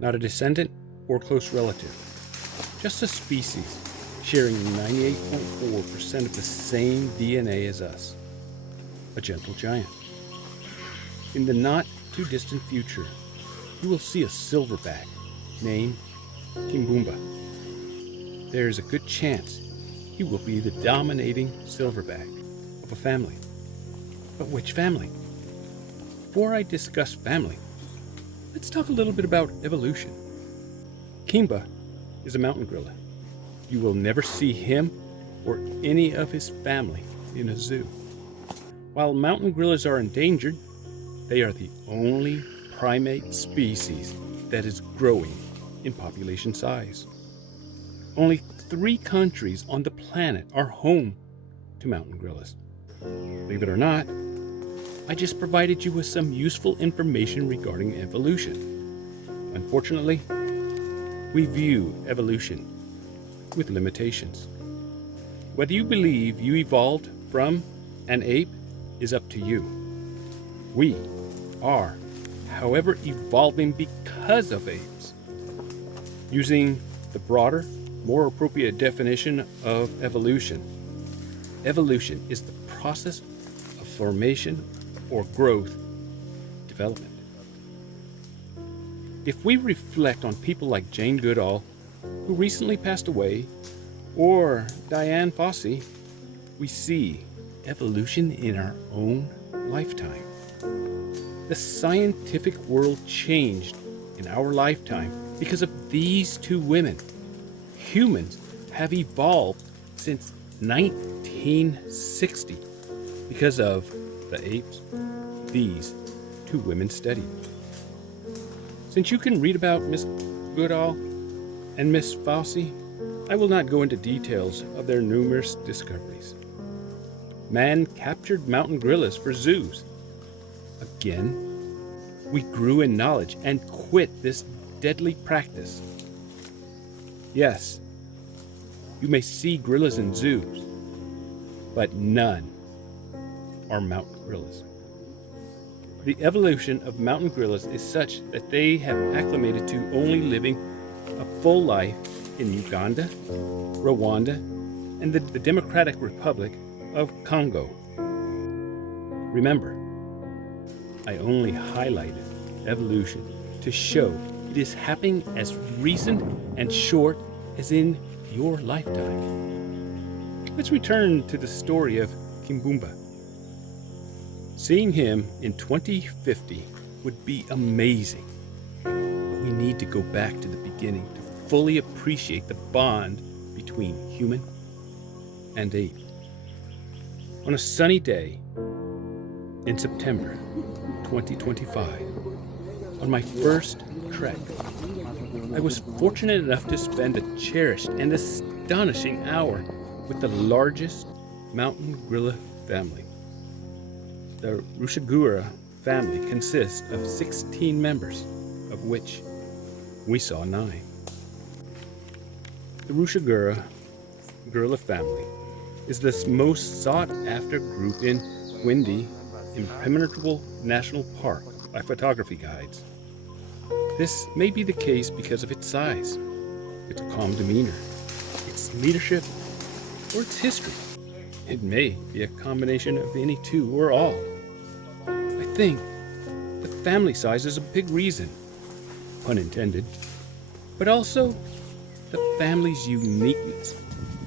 not a descendant or close relative, just a species sharing 98.4% of the same DNA as us, a gentle giant. In the not too distant future, you will see a silverback named Kimbumba. There is a good chance he will be the dominating silverback of a family. But which family? Before I discuss family, let's talk a little bit about evolution. Kimba is a mountain gorilla. You will never see him or any of his family in a zoo. While mountain gorillas are endangered, they are the only primate species that is growing in population size. Only 3 countries on the planet are home to mountain gorillas. Believe it or not, I just provided you with some useful information regarding evolution. Unfortunately, we view evolution with limitations. Whether you believe you evolved from an ape is up to you. We are, however, evolving because of apes. Using the broader, more appropriate definition of evolution, evolution is the process of formation or growth, development. If we reflect on people like Jane Goodall, who recently passed away, or Diane Fossey, we see evolution in our own lifetime. The scientific world changed in our lifetime because of these 2 women. Humans have evolved since 1960 because of the apes these 2 women studied. Since you can read about Miss Goodall and Miss Fossey, I will not go into details of their numerous discoveries. Man captured mountain gorillas for zoos. Again, we grew in knowledge and quit this deadly practice. Yes, you may see gorillas in zoos, but none are mountain gorillas. The evolution of mountain gorillas is such that they have acclimated to only living a full life in Uganda, Rwanda, and the Democratic Republic of Congo. Remember, I only highlighted evolution to show it is happening as recent and short as in your lifetime. Let's return to the story of Kimbumba. Seeing him in 2050 would be amazing, but we need to go back to the beginning to fully appreciate the bond between human and ape. On a sunny day in September 2025, on my first trek, I was fortunate enough to spend a cherished and astonishing hour with the largest mountain gorilla family. The Rushegura family consists of 16 members, of which we saw 9. The Rushegura gorilla family is the most sought-after group in Bwindi, Impenetrable National Park by photography guides. This may be the case because of its size, its calm demeanor, its leadership, or its history. It may be a combination of any 2 or all. I think the family size is a big reason, pun intended, but also the family's uniqueness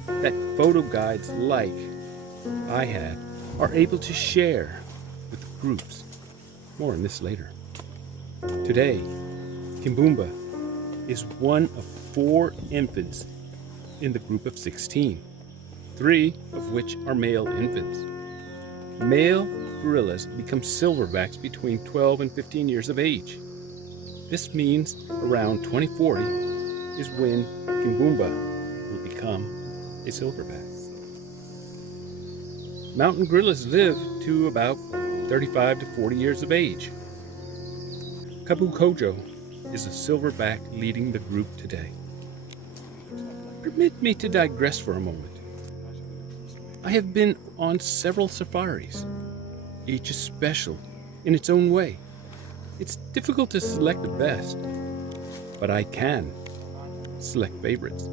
that photo guides like I had are able to share with the groups. More on this later. Today, Kimbumba is one of 4 infants in the group of 16, 3 of which are male infants. Male gorillas become silverbacks between 12 and 15 years of age. This means around 2040 is when Kimbumba will become a silverback. Mountain gorillas live to about 35 to 40 years of age. Kabu Kojo is a silverback leading the group today. Permit me to digress for a moment. I have been on several safaris. Each is special in its own way. It's difficult to select the best, but I can select favorites.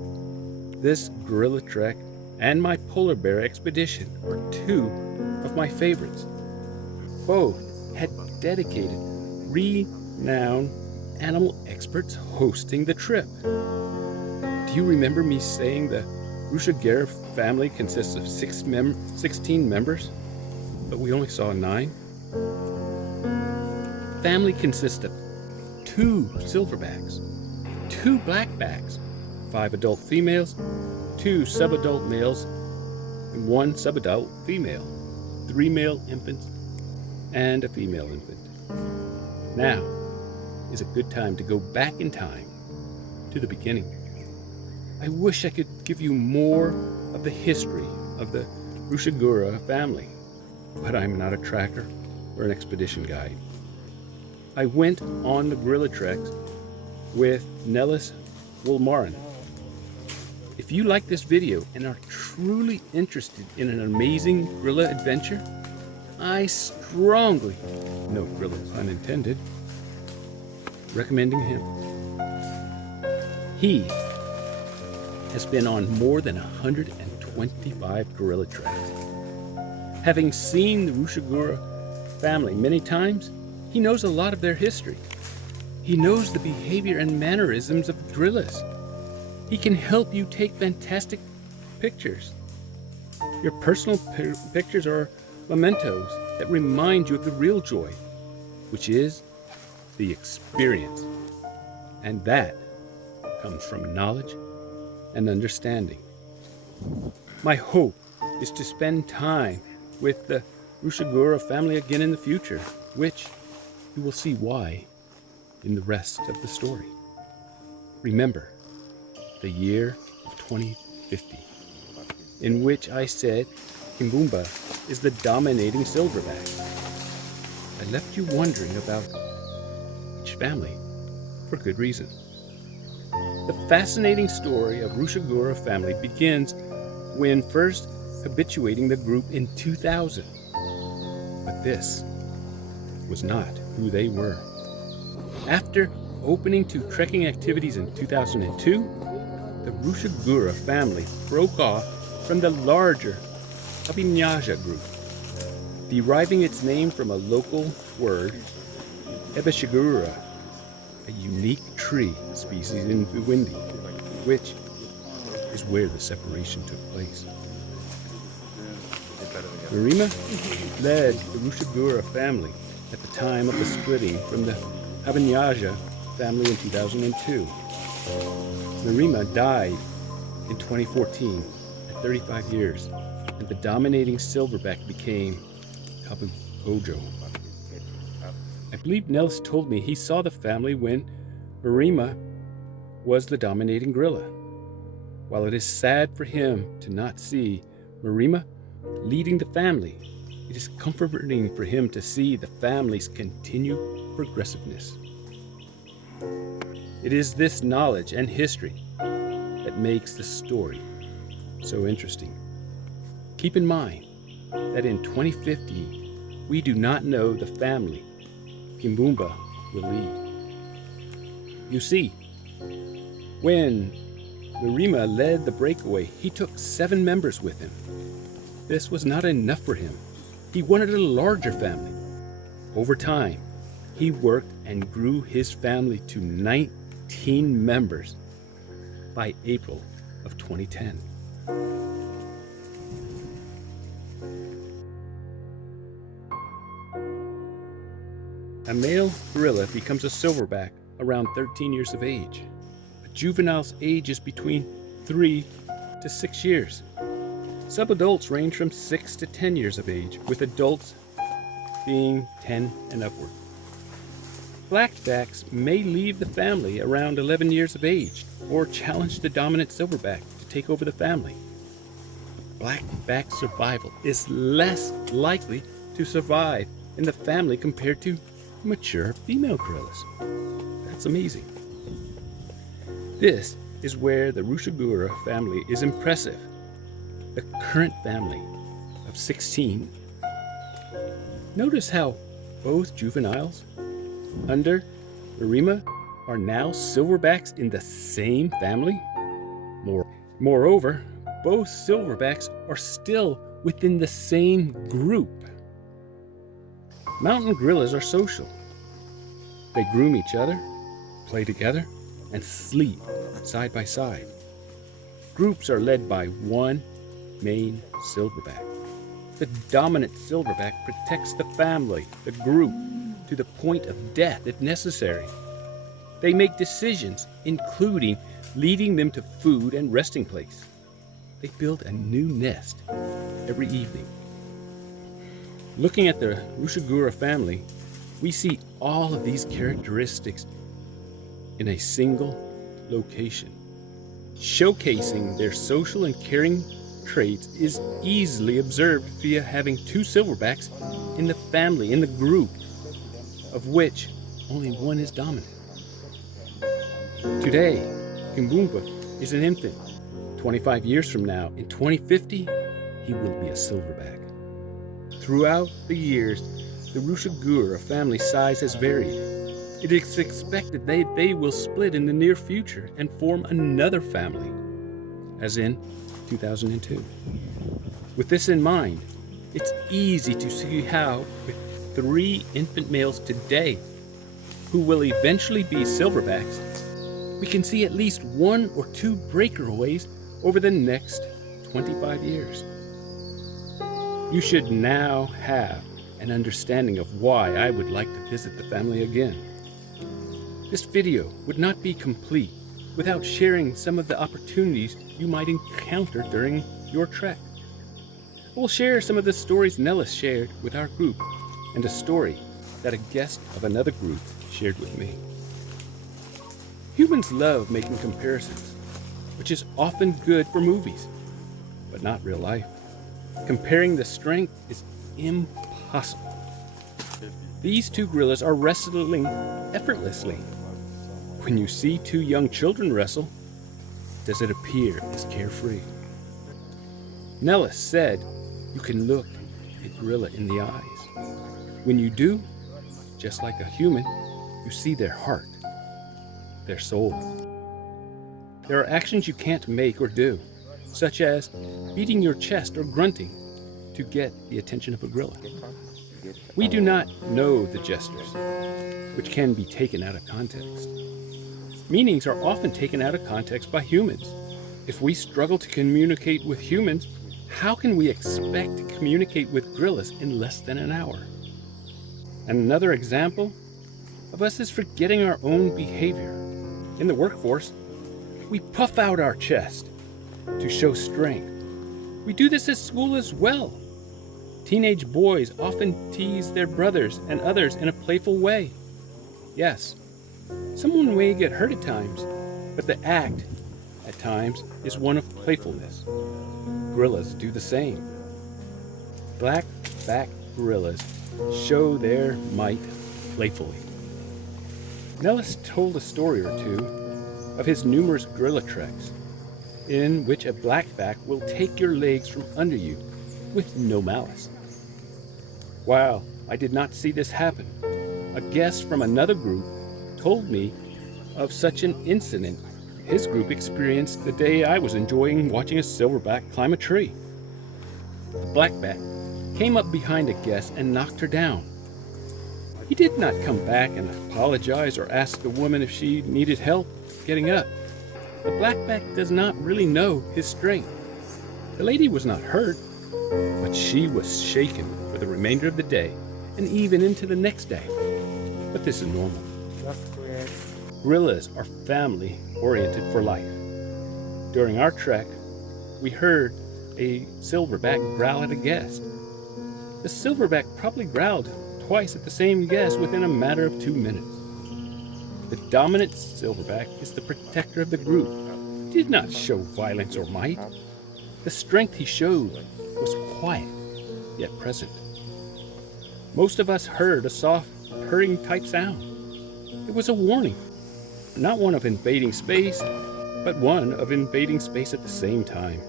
This gorilla trek and my polar bear expedition were two of my favorites. Both had dedicated, renowned animal experts hosting the trip. Do you remember me saying the Rushegura family consists of 16 members, but we only saw 9? The family consists of 2 silverbacks, 2 blackbacks, 5 adult females, 2 subadult males, and 1 subadult female, 3 male infants, and a female infant. Now is a good time to go back in time to the beginning. I wish I could give you more of the history of the Rushegura family, but I'm not a tracker or an expedition guide. I went on the gorilla treks with Nelis Wolmaran. If you like this video and are truly interested in an amazing gorilla adventure, I strongly, no gorilla pun intended, recommending him. He has been on more than 125 gorilla treks. Having seen the Rushegura family many times, he knows a lot of their history. He knows the behavior and mannerisms of gorillas. He can help you take fantastic pictures. Your personal pictures are mementos that remind you of the real joy, which is the experience. And that comes from knowledge and understanding. My hope is to spend time with the Rushegura family again in the future, which you will see why in the rest of the story. Remember the year of 2050, in which I said Kimbumba is the dominating silverback. I left you wondering about each family for good reason. The fascinating story of Rushegura family begins when first habituating the group in 2000. But this was not who they were. After opening to trekking activities in 2002, the Rushegura family broke off from the larger Impenetrable group, deriving its name from a local word, Rushegura, a unique tree species in Bwindi, which is where the separation took place. Marima led the Rushegura family at the time of the splitting from the Impenetrable family in 2002. Marima died in 2014 at 35 years, and the dominating silverback became Tabu Ojo. I believe Nelis told me he saw the family when Marima was the dominating gorilla. While it is sad for him to not see Marima leading the family, it is comforting for him to see the family's continued progressiveness. It is this knowledge and history that makes the story so interesting. Keep in mind that in 2050, we do not know the family Kimbumba will lead. You see, when Marima led the breakaway, he took 7 members with him. This was not enough for him. He wanted a larger family. Over time, he worked and grew his family to 19 members by April of 2010. A male gorilla becomes a silverback around 13 years of age. A juvenile's age is between 3 to 6 years. Subadults range from 6 to 10 years of age, with adults being 10 and upward. Blackbacks may leave the family around 11 years of age or challenge the dominant silverback to take over the family. Blackback survival is less likely to survive in the family compared to mature female gorillas. That's amazing. This is where the Rushegura family is impressive. The current family of 16. Notice how both juveniles under Marima are now silverbacks in the same family? Moreover, both silverbacks are still within the same group. Mountain gorillas are social. They groom each other, play together, and sleep side by side. Groups are led by one main silverback. The dominant silverback protects the family, the group, to the point of death if necessary. They make decisions, including leading them to food and resting place. They build a new nest every evening. Looking at the Rushegura family, we see all of these characteristics in a single location. Showcasing their social and caring traits is easily observed via having two silverbacks in the family, in the group, of which only one is dominant. Today, Kimbumba is an infant. 25 years from now, in 2050, he will be a silverback. Throughout the years, the Rushegura family size has varied. It is expected they will split in the near future and form another family, as in 2002. With this in mind, it's easy to see how, with 3 infant males today, who will eventually be silverbacks, we can see at least 1 or 2 breakaways over the next 25 years. You should now have an understanding of why I would like to visit the family again. This video would not be complete without sharing some of the opportunities you might encounter during your trek. I will share some of the stories Nelis shared with our group and a story that a guest of another group shared with me. Humans love making comparisons, which is often good for movies, but not real life. Comparing the strength is impossible. These 2 gorillas are wrestling effortlessly. When you see 2 young children wrestle, does it appear as carefree? Nelis said you can look a gorilla in the eyes. When you do, just like a human, you see their heart, their soul. There are actions you can't make or do, such as beating your chest or grunting to get the attention of a gorilla. We do not know the gestures, which can be taken out of context. Meanings are often taken out of context by humans. If we struggle to communicate with humans, how can we expect to communicate with gorillas in less than an hour? And another example of us is forgetting our own behavior. In the workforce, we puff out our chest to show strength. We do this at school as well. Teenage boys often tease their brothers and others in a playful way. Yes, someone may get hurt at times, but the act, at times, is one of playfulness. Gorillas do the same. Blackback gorillas show their might playfully. Nelis told a story or 2 of his numerous gorilla treks, in which a blackback will take your legs from under you with no malice. While I did not see this happen, a guest from another group told me of such an incident his group experienced the day I was enjoying watching a silverback climb a tree. The blackback came up behind a guest and knocked her down. He did not come back and apologize or ask the woman if she needed help getting up. The blackback does not really know his strength. The lady was not hurt, but she was shaken for the remainder of the day and even into the next day. But this is normal. Gorillas are family-oriented for life. During our trek, we heard a silverback growl at a guest. The silverback probably growled twice at the same guest within a matter of 2 minutes. The dominant silverback is the protector of the group. He did not show violence or might. The strength he showed was quiet, yet present. Most of us heard a soft, purring type sound. It was a warning, not one of invading space, but one of invading space at the same time.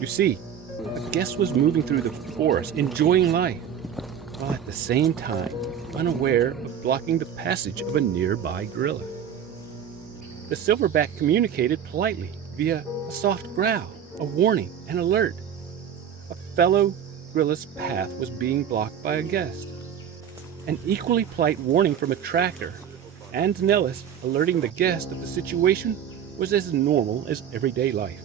You see, a guest was moving through the forest, enjoying life, while at the same time unaware of blocking the passage of a nearby gorilla. The silverback communicated politely via a soft growl, a warning, an alert. A fellow gorilla's path was being blocked by a guest. An equally polite warning from a tracker, and Nelis alerting the guest of the situation was as normal as everyday life.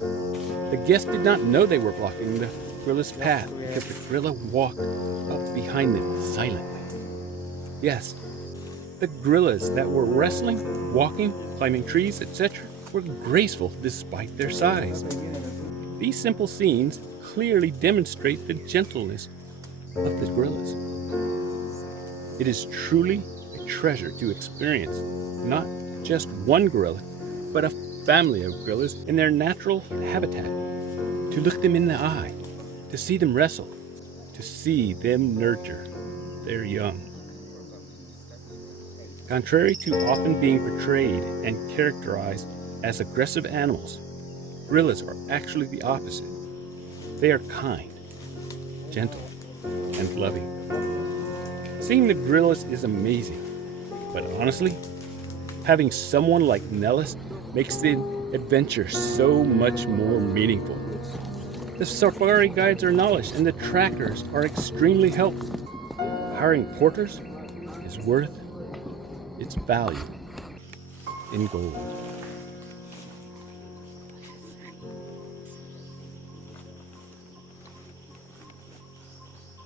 The guest did not know they were blocking the gorilla's path because the gorilla walked up behind them silently. Yes, the gorillas that were wrestling, walking, climbing trees, etc. were graceful despite their size. These simple scenes clearly demonstrate the gentleness of the gorillas. It is truly a treasure to experience not just one gorilla, but a family of gorillas in their natural habitat, to look them in the eye, to see them wrestle, to see them nurture their young. Contrary to often being portrayed and characterized as aggressive animals, gorillas are actually the opposite. They are kind, gentle, and loving. Seeing the gorillas is amazing, but honestly, having someone like Nelis makes the adventure so much more meaningful. The safari guides are knowledge and the trackers are extremely helpful. Hiring porters is worth its value in gold.